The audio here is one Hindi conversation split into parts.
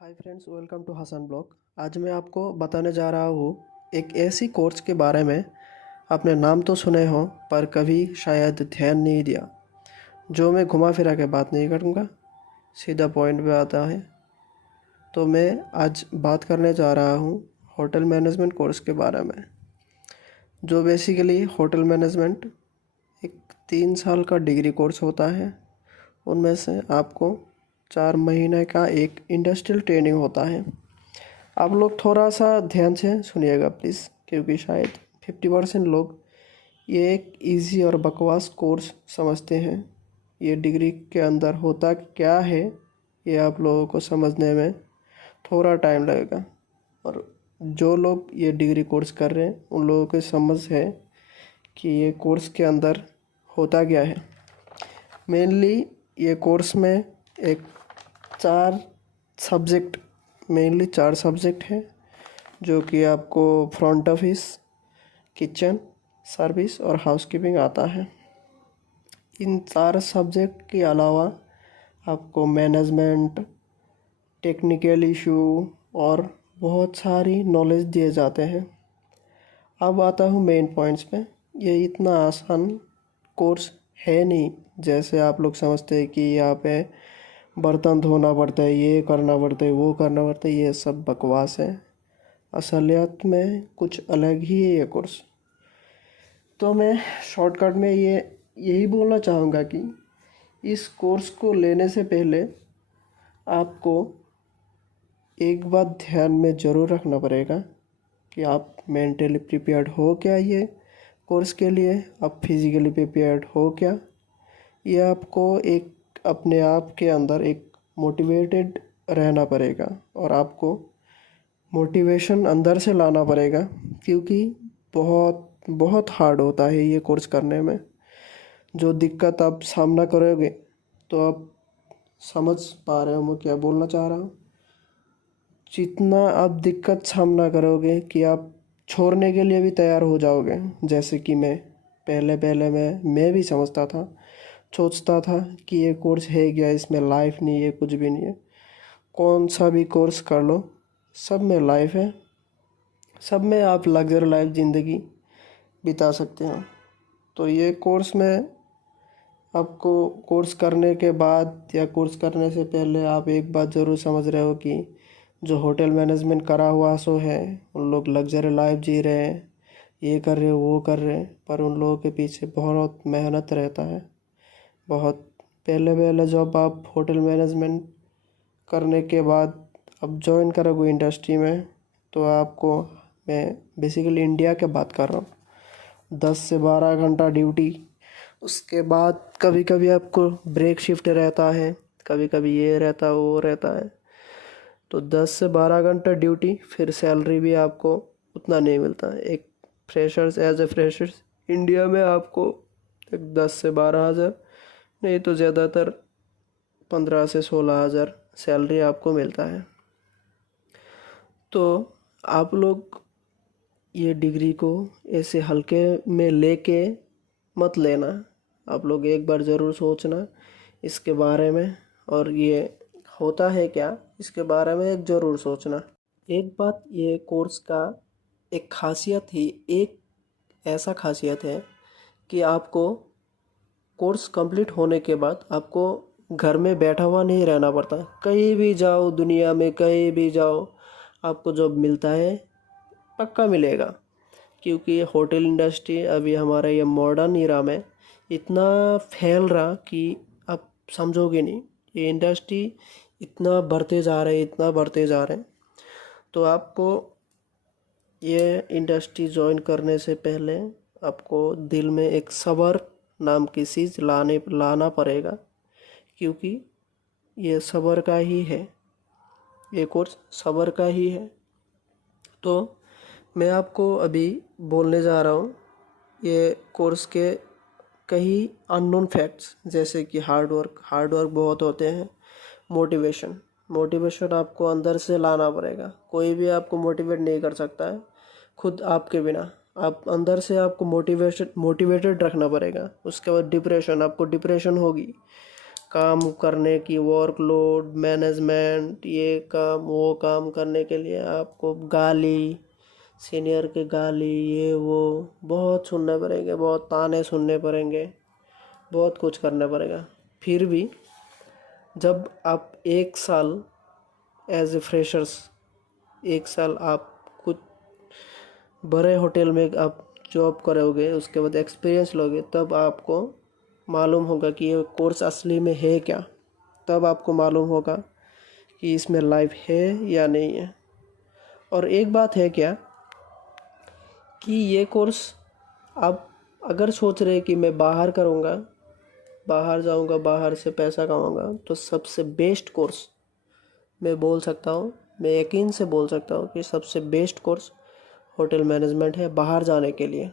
Hi friends, welcome to Hasan blog. आज मैं आपको बताने जा रहा हूँ एक ऐसी कोर्स के बारे में। आपने नाम तो सुने हो पर कभी शायद ध्यान नहीं दिया। जो मैं घुमा फिरा के बात नहीं करूँगा, सीधा पॉइंट पे आता है। तो मैं आज बात करने जा रहा हूँ होटल मैनेजमेंट कोर्स के बारे में। जो बेसिकली होटल मैनेजमेंट एक 3 साल का डिग्री कोर्स होता है। उनमें से आपको 4 महीने का एक इंडस्ट्रियल ट्रेनिंग होता है। आप लोग थोड़ा सा ध्यान से सुनिएगा प्लीज़, क्योंकि शायद 50% लोग ये एक इजी और बकवास कोर्स समझते हैं। ये डिग्री के अंदर होता क्या है ये आप लोगों को समझने में थोड़ा टाइम लगेगा। और जो लोग ये डिग्री कोर्स कर रहे हैं उन लोगों को समझ है कि ये कोर्स के अंदर होता क्या है। मेनली ये कोर्स में एक चार सब्जेक्ट मेनली 4 सब्जेक्ट हैं, जो कि आपको फ्रंट ऑफिस, किचन, सर्विस और हाउसकीपिंग आता है। इन 4 सब्जेक्ट के अलावा आपको मैनेजमेंट, टेक्निकल इशू और बहुत सारी नॉलेज दिए जाते हैं। अब आता हूँ मेन पॉइंट्स पे। ये इतना आसान कोर्स है नहीं जैसे आप लोग समझते हैं कि यहाँ पे बर्तन धोना पड़ता है, ये करना पड़ता है, वो करना पड़ता है। ये सब बकवास है। असलियत में कुछ अलग ही है ये कोर्स। तो मैं शॉर्टकट में यही बोलना चाहूँगा कि इस कोर्स को लेने से पहले आपको एक बात ध्यान में ज़रूर रखना पड़ेगा कि आप मेंटली प्रिपेयर्ड हो क्या ये कोर्स के लिए, आप फिज़िकली प्रिपेयर्ड हो क्या। ये आपको एक अपने आप के अंदर एक मोटिवेटेड रहना पड़ेगा और आपको मोटिवेशन अंदर से लाना पड़ेगा, क्योंकि बहुत बहुत हार्ड होता है ये कोर्स करने में। जो दिक्कत आप सामना करोगे, तो आप समझ पा रहे हो मैं क्या बोलना चाह रहा हूँ। जितना आप दिक्कत सामना करोगे कि आप छोड़ने के लिए भी तैयार हो जाओगे। जैसे कि मैं पहले पहले मैं भी समझता था, सोचता था कि ये कोर्स है क्या, इसमें लाइफ नहीं है, कुछ भी नहीं है। कौन सा भी कोर्स कर लो, सब में लाइफ है, सब में आप लग्जरी लाइफ ज़िंदगी बिता सकते हो। तो ये कोर्स में आपको कोर्स करने के बाद या कोर्स करने से पहले आप एक बात ज़रूर समझ रहे हो कि जो होटल मैनेजमेंट करा हुआ सो है, उन लोग लग्जरी लाइफ जी रहे हैं, ये कर रहे वो कर रहे हैं, पर उन लोगों के पीछे बहुत मेहनत रहता है। बहुत पहले पहले जब आप होटल मैनेजमेंट करने के बाद अब ज्वाइन करोगे इंडस्ट्री में, तो आपको, मैं बेसिकली इंडिया की बात कर रहा हूँ, 10 से 12 घंटा ड्यूटी। उसके बाद कभी कभी आपको ब्रेक शिफ्ट रहता है, कभी कभी ये रहता है वो रहता है। तो 10 से 12 घंटा ड्यूटी, फिर सैलरी भी आपको उतना नहीं मिलता है। एक freshers, as a freshers India में आपको एक 10 से 12 हज़ार, नहीं तो ज़्यादातर 15 से 16 हज़ार सैलरी आपको मिलता है। तो आप लोग ये डिग्री को ऐसे हल्के में लेके मत लेना। आप लोग एक बार ज़रूर सोचना इसके बारे में, और ये होता है क्या इसके बारे में एक ज़रूर सोचना। एक बात, ये कोर्स का एक खासियत ही एक ऐसा खासियत है कि आपको कोर्स कंप्लीट होने के बाद आपको घर में बैठा हुआ नहीं रहना पड़ता। कहीं भी जाओ, दुनिया में कहीं भी जाओ, आपको जॉब मिलता है, पक्का मिलेगा। क्योंकि होटल इंडस्ट्री अभी हमारे ये मॉडर्न इरा में इतना फैल रहा कि आप समझोगे नहीं। ये इंडस्ट्री इतना बढ़ते जा रहे, इतना बढ़ते जा रहे हैं। तो आपको ये इंडस्ट्री ज्वाइन करने से पहले आपको दिल में एक सब्र नाम की चीज़ लाना पड़ेगा, क्योंकि ये सब्र का ही है, ये कोर्स सब्र का ही है। तो मैं आपको अभी बोलने जा रहा हूँ ये कोर्स के कई अननोन फैक्ट्स, जैसे कि हार्ड वर्क बहुत होते हैं। मोटिवेशन आपको अंदर से लाना पड़ेगा। कोई भी आपको मोटिवेट नहीं कर सकता है खुद आपके बिना। आप अंदर से आपको मोटिवेटेड रखना पड़ेगा। उसके बाद डिप्रेशन, आपको डिप्रेशन होगी काम करने की वर्कलोड मैनेजमेंट, ये काम वो काम करने के लिए आपको गाली, सीनियर की गाली, ये वो बहुत सुनने पड़ेंगे, बहुत ताने सुनने पड़ेंगे, बहुत कुछ करना पड़ेगा। फिर भी जब आप 1 साल एज ए फ्रेशर्स, 1 साल आप कुछ बड़े होटल में आप जॉब करोगे, उसके बाद एक्सपीरियंस लोगे, तब आपको मालूम होगा कि ये कोर्स असली में है क्या। तब आपको मालूम होगा कि इसमें लाइफ है या नहीं है। और एक बात है क्या कि ये कोर्स आप अगर सोच रहे कि मैं बाहर करूँगा, बाहर जाऊँगा, बाहर से पैसा कमाऊँगा, तो सबसे बेस्ट कोर्स मैं बोल सकता हूँ, मैं यकीन से बोल सकता हूँ कि सबसे बेस्ट कोर्स होटल मैनेजमेंट है बाहर जाने के लिए।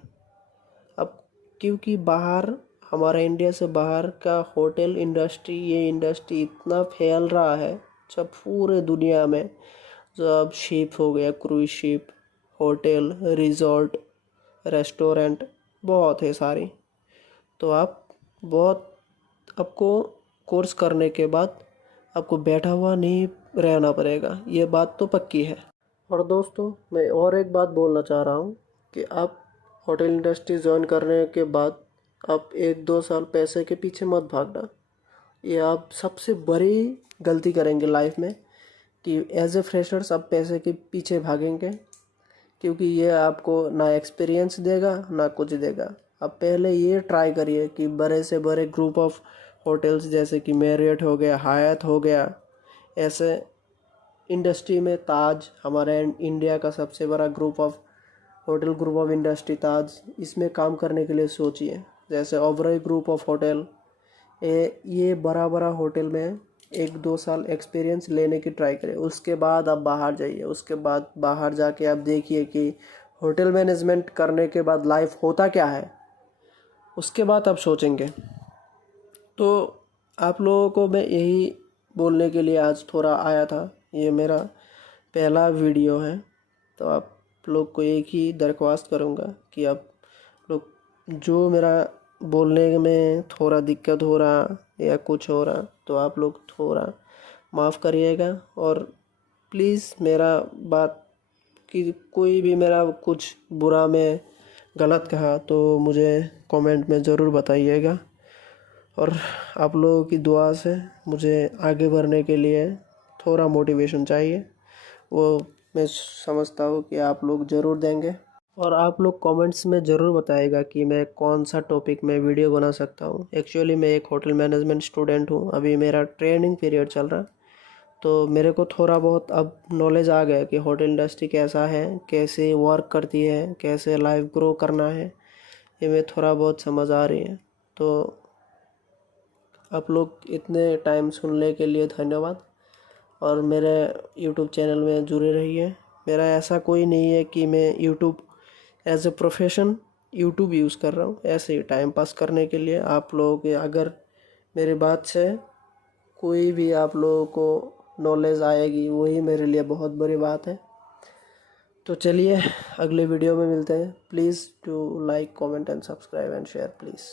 अब क्योंकि बाहर, हमारा इंडिया से बाहर का होटल इंडस्ट्री, ये इंडस्ट्री इतना फैल रहा है जब पूरे दुनिया में, जब शिप हो गया, cruise ship, hotel, resort, restaurant बहुत है सारी। तो आपको कोर्स करने के बाद आपको बैठा हुआ नहीं रहना पड़ेगा, ये बात तो पक्की है। और दोस्तों, मैं और एक बात बोलना चाह रहा हूँ कि आप होटल इंडस्ट्री ज्वाइन करने के बाद आप 1-2 साल पैसे के पीछे मत भागना। ये आप सबसे बड़ी गलती करेंगे लाइफ में कि एज ए फ्रेशर्स आप पैसे के पीछे भागेंगे, क्योंकि ये आपको ना एक्सपीरियंस देगा ना कुछ देगा। आप पहले ये ट्राई करिए कि बड़े से बड़े ग्रुप ऑफ होटल्स जैसे कि मैरियट हो गया, हायत हो गया, ऐसे इंडस्ट्री में ताज, हमारे इंडिया का सबसे बड़ा group of hotel group of industry Taj, इसमें काम करने के लिए सोचिए। जैसे ओबरॉय ग्रुप ऑफ होटल, ये बड़ा बड़ा होटल में 1-2 साल एक्सपीरियंस लेने की ट्राई करें। उसके बाद आप बाहर जाइए। उसके बाद बाहर जाके आप देखिए कि होटल मैनेजमेंट करने के बाद लाइफ होता क्या है, उसके बाद आप सोचेंगे। तो आप लोगों को मैं यही बोलने के लिए आज थोड़ा आया था। ये मेरा पहला वीडियो है, तो आप लोग को एक ही दरख्वास्त करूँगा कि आप लोग जो मेरा बोलने में थोड़ा दिक्कत हो रहा या कुछ हो रहा, तो आप लोग थोड़ा माफ़ करिएगा। और प्लीज़ मेरा बात कि कोई भी मेरा कुछ बुरा में गलत कहा तो मुझे कमेंट में ज़रूर बताइएगा। और आप लोगों की दुआ से मुझे आगे बढ़ने के लिए थोड़ा मोटिवेशन चाहिए, वो मैं समझता हूँ कि आप लोग ज़रूर देंगे। और आप लोग कमेंट्स में ज़रूर बताइएगा कि मैं कौन सा टॉपिक में वीडियो बना सकता हूँ। एक्चुअली मैं एक होटल मैनेजमेंट स्टूडेंट हूँ, अभी मेरा ट्रेनिंग पीरियड चल रहा, तो मेरे को थोड़ा बहुत अब नॉलेज आ गया कि होटल इंडस्ट्री कैसा है, कैसे वर्क करती है, कैसे लाइफ ग्रो करना है, ये मैं थोड़ा बहुत समझ आ रही है। तो आप लोग इतने टाइम सुनने के लिए धन्यवाद। और मेरे यूट्यूब चैनल में जुड़े रहिए। मेरा ऐसा कोई नहीं है कि मैं YouTube as a profession YouTube use कर रहा हूँ, ऐसे ही टाइम पास करने के लिए। आप लोगों के अगर मेरी बात से कोई भी आप लोगों को नॉलेज आएगी, वही मेरे लिए बहुत बड़ी बात है। तो चलिए अगले वीडियो में मिलते हैं। Please do like, comment and subscribe and share please.